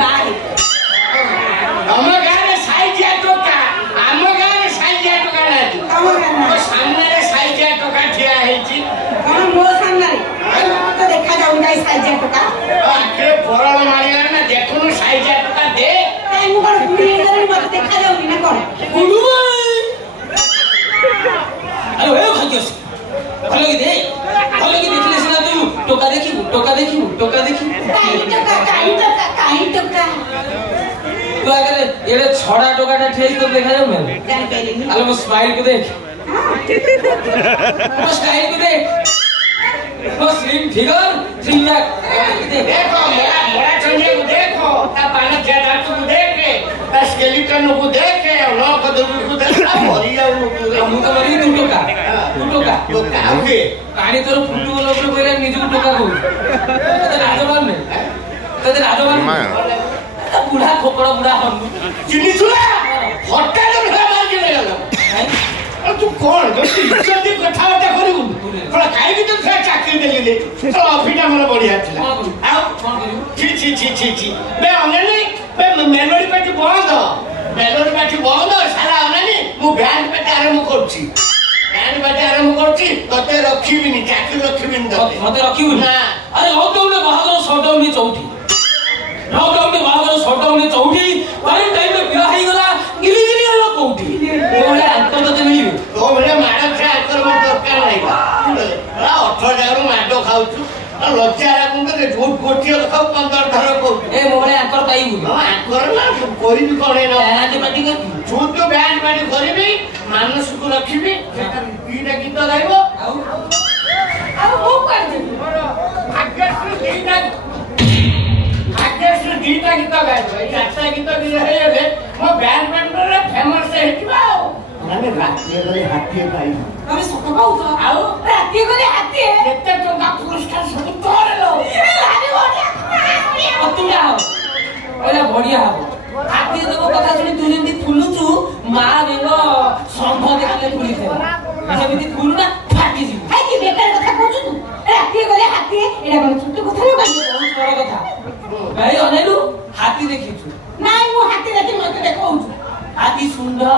by हम गारे साइजिया टोका हम गारे साइजिया टोका नाही हम गारे सामने रे साइजिया टोका ठिया हेची कोन मो सामने तो देखा जाउ नाही साइजिया टोका आखरे परळ मारिया ना देखुनु साइजिया टोका दे ए मु कोन पुरी करे मत देखा जाउ ना कोन गुडू अरे ओ भाग्यस भलो की देखले सिना तू टोका देखी काई टोका तू अगर एड़े छड़ा टोकाटा ठेई तो देखा जाऊ मैं जान पेली अरे वो स्माइल को देख वो स्टाइल को देख वो स्लिम फिगर देख देखो मोरा चंगे को देखो ता पाना ज्यादा को देखे ता स्केलेटन को देखे लो कदम को देखा मरिया मु तो मरी तू टोका ओके काणी तोर फुटू बोलो बोलो कहले निजु टोका को तते राजवान बुढ़ा खोपड़ा बुढ़ा हम चिनी चुला हट्टा जब मार के ले गलो तू कौन गति जल्दी कथा बता करू थोड़ा काई भी तो चाकरी दे ले तो अफिटा मन बढ़िया थिला आ छी बे अननी बे मेलोडी पार्टी बंद सारा अननी मु बैंड पार्टी आरंभ करछि तते रखिबिनी चाकरी रखिबिनी मते रखिबुनी ना अरे लॉकडाउन में बाहर शटडाउन में चौथी क्वारंटाइन में बिला ही गला गिली हलो कोठी बोले अंतर तते मिलिबे तो बोले मैडम से आकर मत दरकार नहीं बा 18 जागरो माडो खाउछु लज्जा लागुंगे झूठ गोटियो खाउ 15 धर को ए मोले अंतर पाइबु आकर ना कोई भी कोने ना बैंड पार्टी कर झूठ तो बैंड पार्टी करिबी मानस को रखिबी तीटा गीत गाइबो अब वो कर दे भाग्यश्री दीटा गीत गाइबो चारटा गीत दी रहे मो बैंड पार्टी रे फेमस हेतिबा माने राती गले हाथी पाइबो अरे सको पाउ तो आउ राती गले हाथी केते टका पुरस्कार सब तोरे लो लाडी बढ़िया अतुला ओला बढ़िया हो हाथी देबो कथा सुनी तू जेंती फुलुचु मा बेंगो संभ देखले फुली थे जेमिति फुलु ना फाटी जी हाय की बेकार कथा कहछु तू राती गले हाथी एडा कोन छुट्टी कथा लो बहुत बड़ कथा भाई अनेलु हाथी देखिछु नाइ मु हाथी देखि मते देखौछु हाथी सुंदर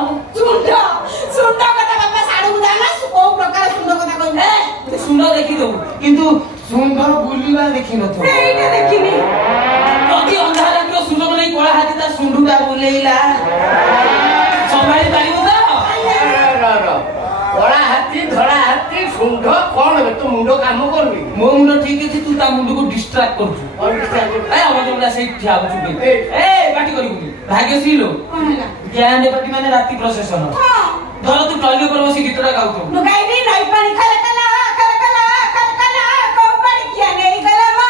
कथा बाबा साडू बुदाना को प्रकार सुंदर कथा कहू ए सुंदर देखि दो किंतु सुंदर बुलिबा देखि न तो एइटा देखिनी कति अंधार के सुंदर नै कोला हाथी ता सुंडुटा बुलेइला संभाली पारिबो त कोला हाथी धड़ा हाथी सुंदर कोन बे तू मुंडो काम करबी मो मुंडो ठीक अछि तू ता मुंडो को डिस्ट्रैक्ट करछु ए हम जोला से ठिया छु ए पार्टी करिबुनी भाग्यश्री लो ज्ञान दे पार्टी माने राती प्रोसेसन हां धर तू टॉयलेट पर बसी गीतटा गाउतो नु गाइबी नई पानी खलकला को पानी किया नहीं गला मा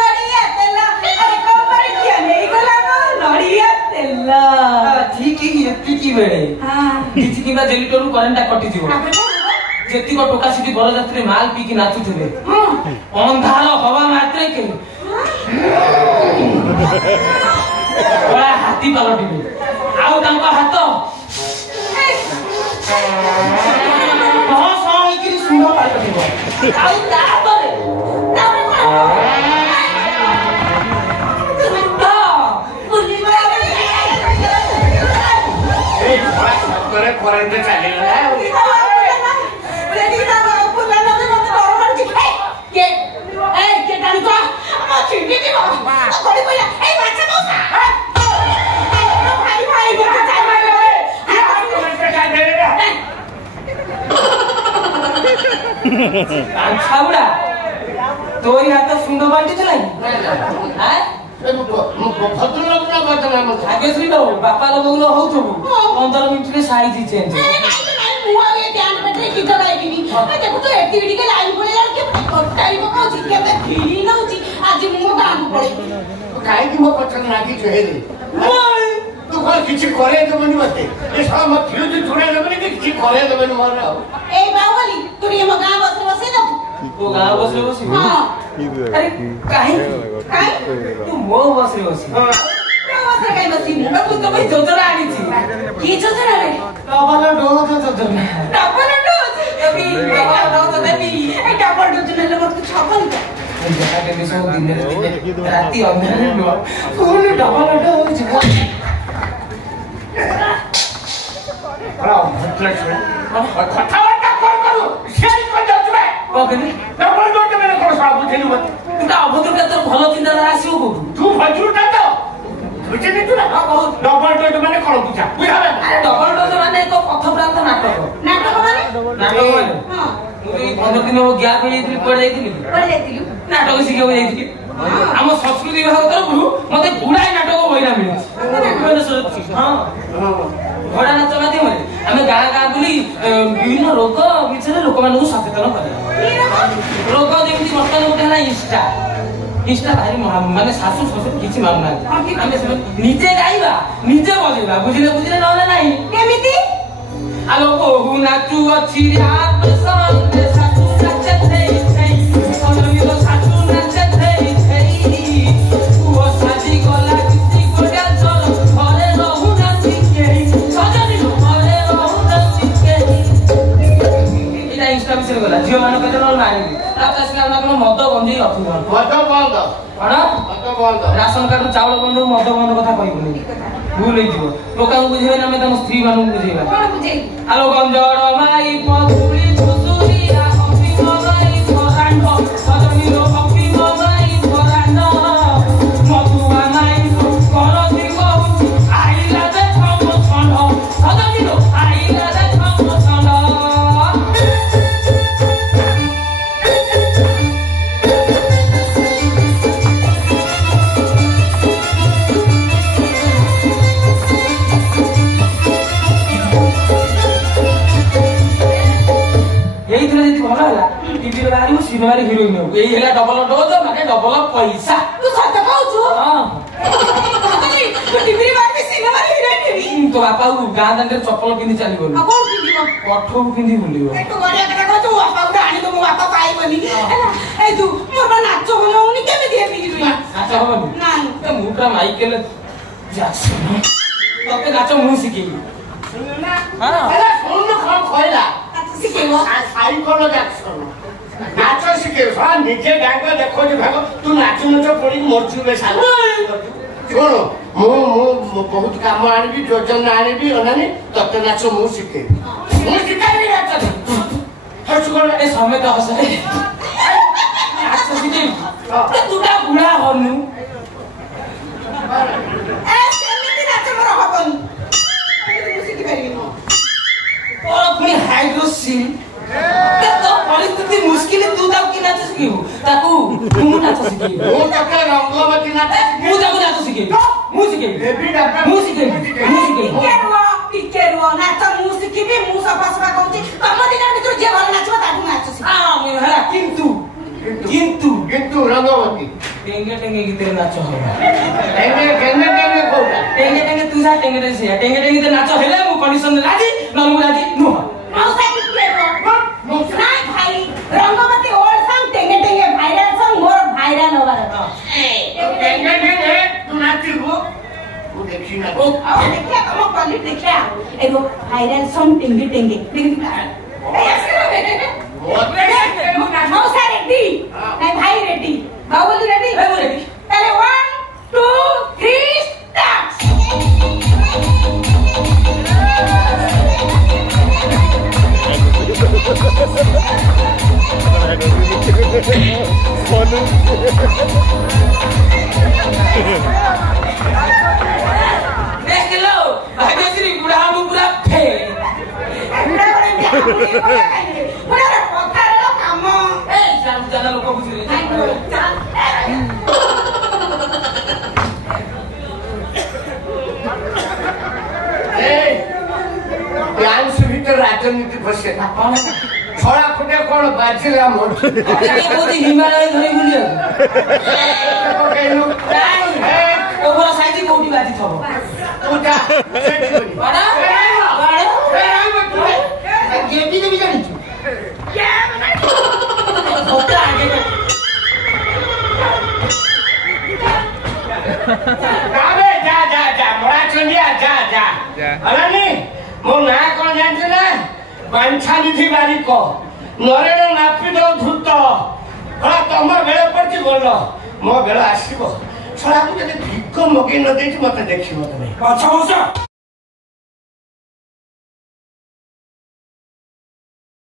नड़िया तेला अरे को पानी किया नहीं गला मा नड़िया तेला ठीक ही एत्ती की बेले हां किछि किबा जेलिटोरु करेंटा कटि जिवो आपरे को जेति को टोका सिटी बड़ यात्री माल पी की नाचुथिबे हां अंधार हवा मात्रे के बड़ा हाथी पलटिबे आउ तांको हाथ हां कि सुंदर पलटिबो आउ तापरे करे करंट चालेला रेडी ना पुला ना मत डर मारछि के के डाली तो हम छिंडी दिबो कोडी बोला ए बाचा मौसा भाई बोला चाय मारे करंट चालेला छाबुड़ा तोरी हाथ सुंदर बाल्टी चलाई हां भद्र लोग ना बदला मत भाग्यश्री बाबू बापा लोग होथबो 15 मिनिट रे साइज चेंज मुआ ये ध्यान में देखि तो लाइबिनी ए देखो तो एक्टिविटी के लाइन पड़े यार के कोटाई पकाउ छी के मैं खीरी न छी आज मु काम पड़े काहे कि मो पछन लागी जो हे रे तू कोन किछि करे तो मनी मते ए सब मत फ्यूज छुड़े लेबे कि किछि करे लेबे न मोर ए बावली तू ये मगा बसे दो तो गाँव बस रे बसी हां अरे काहे तू मो बस रे बसी बस रे काई बसी तू तो भाई जोजरा आनी छी की जोजरा रे डबल डोज जोजरा डबल डोज एबी डबल डोज देबी ए डबल डोज ले मत कुछ हबन ଯାହା କେତେ ସବୁ ଦିନରେ ଦିନେ ରାତି ଅନ୍ଧାରରେ ନୁହଁ ପୁଣି ଡବଲ ହଉଛି କଥାବାର୍ତ୍ତା କଣ କରୁ ସିଆରି କଣ ଯାଉଛୁ ବେ କଣ କହିଲି ଡବଲ ଡୋର ମାନେ କଣ ସବୁ ବୁଝେଇଲୁ ମତେ କିନ୍ତୁ ଅଭଦ୍ରତା ତୋର ଭଲ ଚିନ୍ତାଧାରା ଆସିବ କୋଉଠୁ ତୁ ଭଜୁଟା ତ ବୁଝେନି ତୁ ନା ଡବଲ ଡୋର ମାନେ କଣ ବୁଝା ବୁଝାବେ ଆରେ ଡବଲ ଡୋଜ ମାନେ ଏକ ପଥପ୍ରାନ୍ତ ନାଟକ ନାଟକ ମାନେ ନାଟକ ମାନେ ହଁ ମୁଁ ଏଇ 15 ଦିନ ଗ୍ୟାପ ହେଇଯାଇଥିଲି କୁଆଡେ ଯାଇଥିଲି କୁଆଡେ ଯାଇଥିଲୁ ନାଟକ ଶିଖିବାକୁ ଯାଇଥିଲି ଆମ ସଂସ୍କୃତି ବିଭାଗ ତରଫରୁ ମତେ ଗୁଡାଏ ନାଟକ ବହିରା ମିଳିଛି ହଁ ଘୋଡା ନାଚ ମାଧ୍ୟମରେ ଆମେ ଗାଁ ଗାଁ ବୁଲି ବିଭିନ୍ନ ରୋଗ ବିଷୟରେ ଲୋକମାନଙ୍କୁ ସଚେତନ କରିବା ରୋଗ ଯେମିତି ବର୍ତ୍ତମାନ ଗୋଟେ ହେଲା ଇଷ୍ଟା ଭାରି ମାନେ ଶାଶୁ ଶ୍ୱଶୁର କିଛି ମାନୁନାହାନ୍ତି ଆମେ ନିଜେ ଗାଇବା ନିଜେ ବଜେଇବା ବୁଝିଲେ ନହେଲେ ନାହିଁ କେମିତି ଆଲୋ ବୋହୁ ନାଚୁ ଅଛି ଶାଶୁ ନାଚେ ଥେଇ ଥେଇ ଶାଶୁ ନାଚେ ଥେଇ ଥେଇ ପୁଅ ସାଜି ଗଲା କିଛି ଗୋଟା ଚଳ ଘରେ ରହୁ ନାଚି କେହି ସଜନି ଘରେ ରହୁ ନାଚି କେହି ଏଇଟା ଇଷ୍ଟା ବିଷୟରେ ଗଲା ଝିଅ ମାନଙ୍କ କଥା ନହେଲେ ମାରିବି ତାପରେ ଆସିଲା ଆପଣ ମଦ ଗଞ୍ଜେଇ ରଖୁନ ମଦ ବନ୍ଦ କଣ ମଦ ବନ୍ଦ ରାସନ କାର୍ଡ ଚାଉଳ ବନ୍ଦ ମଦ ବନ୍ଦ କଥା କହିବୁନି ଭୁଲ ହେଇଯିବ ଲୋକଙ୍କୁ ବୁଝେଇବେନି ଆମେ ତମ ସ୍ତ୍ରୀ ମାନଙ୍କୁ ବୁଝେଇବା କଣ ବୁଝେଇବୁ ଆଲୋ ଗଞ୍ଜଡ ମାଇ ପଧୁଳି ଧୁସୁରିଆ ଅଫି ମଗାଇ ଫରାଣ୍ଡ ସଜନିର ଅଫି ମଗାଇ ଫରାଣ୍ଡ ମଧୁଆ ମାଇ କରତି କହୁଛି ଆଇଲା ଦେଖ ମୋ ଷଣ୍ଢ ସଜନିର ଆଇଲା ଦେଖ ମୋ ଷଣ୍ଢ ଏଇଥିରେ ଯଦି ଭଲ ହେଲା ଟିଭିରେ ବାହାରିବ ସିନେମାରେ ହିରୋଇନ ହବୁ ଏଇ ହେଲା ଡବଲ ଡୋଜ ମାନେ ଡବଲ ପଇସା ତୁ ସତ କହୁଛୁ ହଁ ତୁ ଟିଭିରେ ବାହାରିବି ସିନେମାରେ ହିରୋଇନ ହେବି ତୋ ବାପା ଗାଁ ଦାଣ୍ଡରେ ଚପଲ ପିନ୍ଧି ଚାଲିବନି ଆଉ କଣ ପିନ୍ଧିବ କଠଉ ପିନ୍ଧି ବୁଲିବ ତୁ ବଢିଆ କଥା କହୁଛୁ ମୋ ବାପା ଗୋଟେ ଆଣିବ ମୋ ବାପା ପାଇବନି ହେଲା ଏଇ ତୁ ମୋର ବା ନାଚ ଭଲ ହଉନି କେମିତି ହେବି ହିରୋଇନ ନାଚ ହବନି ନାଇଁ ମୁଁ ପୁରା ମାଇକେଲ ଜ୍ୟାକ୍ସନ ତତେ ନାଚ ମୁଁ ଶିଖେଇବି ହେଲେ ଶୁଣୁନୁ କଣ କହିଲା ନାଚ ଶିଖେଇବ ସାଇକଲ ଜ୍ୟାକ୍ସନ ନାଚ ଶିଖେଇବ ହଁ ନିଜେ ଗାଁକୁ ଦେଖଉଛି ଭାଗ ତୁ ନାଚୁ ନାଚ ପଡିକି ମରୁଛୁ ବେ ସାଲ ଶୁଣୁ ମୁଁ ବହୁତ କାମ ଆଣିବି ଯୋଜନା ଆଣିବି ଅନାନି ତତେ ନାଚ ମୁଁ ଶିଖେଇବି ମୁଁ ଶିଖାଇବି ନାଚ ହସୁ କଣ ଏ ସମେତ ହସରେ ନାଚ ଶିଖେଇବି ତୁଟା ବୁଢା ହନୁ ଏ ସେମିତି ନାଚ ମୋର ହବନି ମୁଁ ଶିଖିପାରିବିନି ତୋର ପୁଣି ହାଇଡ୍ରୋସିଲ ତ ପରିସ୍ଥିତି ମୁସ୍କିଲ ତୁ ତାକୁ କି ନାଚ ଶିଖେଇବୁ ତାକୁ ମୁଁ ନାଚ ଶିଖେଇବି ମୁଁ ତତେ ରଙ୍ଗବତୀ ନାଚ ମୁଁ ତାକୁ ନାଚ ଶିଖେଇବି ମୁଁ ଶିଖେଇବି ମୁଁ ଶିଖେଇବି ଟିକେ ରୁହ ନାଚ ମୁଁ ଶିଖିବି ମୁଁ ସଫା କରୁଛି ତମ ଦିନ ଭିତରୁ ଯିଏ ଭଲ ନାଚିବ ତାକୁ ନାଚ ଶିଖିବି ହେଲା କିନ୍ତୁ ରଙ୍ଗବତୀ ଟେଙ୍ଗେ ଟେଙ୍ଗେ ଗୀତରେ ନାଚ ହବ କେନେ କୋଉଟା ଟେଙ୍ଗେ ତୁ ଯା ଟେଙ୍ଗେ ସେଇଆ ଟେଙ୍ଗେ ନାଚ ହେଲେ ମୁଁ କଣ୍ଡିସନ ରାଜି ନହେଲେ ମୁଁ ରାଜି ନୁହଁ ମଉସା ଟିକେ ରୁହ ନାଇଁ ଭାଇ ରଙ୍ଗବତୀ ଓଲ୍ଡ ସଙ୍ଗ ଟେଙ୍ଗେ ଟେଙ୍ଗେ ଭାଇରାଲ ସଙ୍ଗ ମୋର ଭାଇରାଲ ହବାର ତୁ ନାଚିବୁ ମୁଁ ଦେଖି ନା ଦେଖିଆ ତମ କ୍ୱାଲିଟି ଦେଖିଆ ଏ ଭାଇରାଲ ସଙ୍ଗ ଟେଙ୍ଗେ ଟେଙ୍ଗେ ମଉସା ରେଡି ନାଇଁ ଭାଇ ରେଡି ବାବୁଲି ରେଡି ତାହେଲେ 1 2 3 ଷ୍ଟାର୍ଟ देख लो भाग्यश्री बुढ़ा हम पूरा फे काम ए जान लोक बुझिले डांस भीतर राजनीति फसे छड़ा फुटे कौन बाजिला मोर हिमालय धरी बुलियो ओभर साइज कोठी बाजी थबो पूजा बड़ा गेटी देबी जानी क्या होता आगे गावे जा मोरा चंदिया जा अलानी मो ना कोन जानछ ना बांछा निधि बारी को नरेण नापी दो धूत ହଁ ତମ ବେଳ ପଡିଛି ଭଲ ମୋ ବେଳ ଆସିବ ଛଡା ମୁଁ ଯଦି ଭିକ ମଗେଇ ନ ଦେଇଛି ମତେ ଦେଖିବ ତମେ ପଛ ବସ